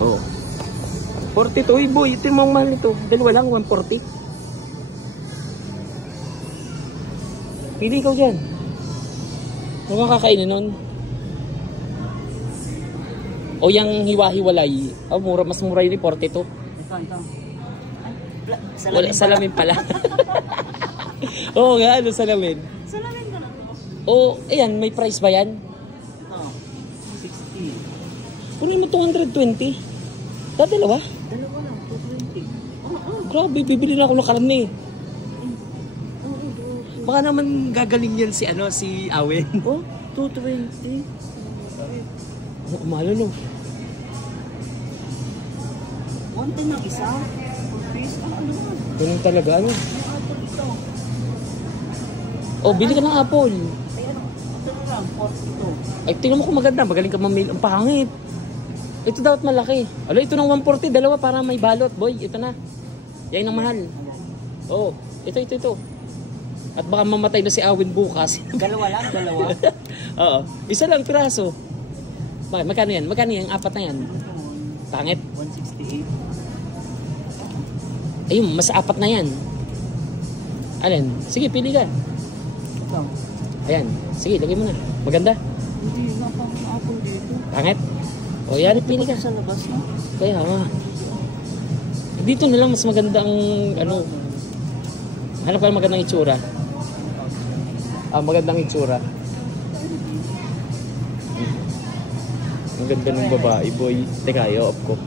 Oh. 42 eh, boy. Ito yung mga mahal nito. Dalawa lang, 140. Pili ikaw dyan. Ano ka kakainin nun? O yung hiwa-hiwalay. Oh, mura, mas mura yun 42. Ito. Ay, Wala, salamin pala. Oo nga, ano salamin? Salamin ka na to. Oo, ayan, may price ba yan? Ito, 60. Kunin mo 220. Dalawa? Dalawa lang, 220. Oo. Grabe, bibili na ako ng karne. Oo. Baka naman gagaling yan si si Awen. Oh, 220. Oh, umalo no. 110 ng isa. 4 piece. Ano naman? Ganun talaga, ano? May apple ito. Oh, bili ka ng apple. Ay ano, ito na lang, 42. Ay, tingnan mo kung maganda. Magaling ka mamili. Ang pangit. Ito dapat malaki. Alo, ito ng 140. Dalawa para may balot, boy. Ito na. Yan ang mahal. Oo. Ito. At baka mamatay na si Awen bukas. Dalawa lang, dalawa. Oo. Isa lang piraso. Bakit? Magkano yan? Magkano yung apat na yan? Pangit. 168. Ayun, mas apat na yan. Alin? Sige, pili ka. Ito. Ayan. Sige, lagay mo na. Maganda? Hindi na pang apple dito. Pangit? O yan, pili ka. Sa labas na. Kaya nga. Dito na lang mas magandang hanap ka ng magandang itsura. Magandang itsura. Ang ganda ng babae, boy. Teka, i-off ko.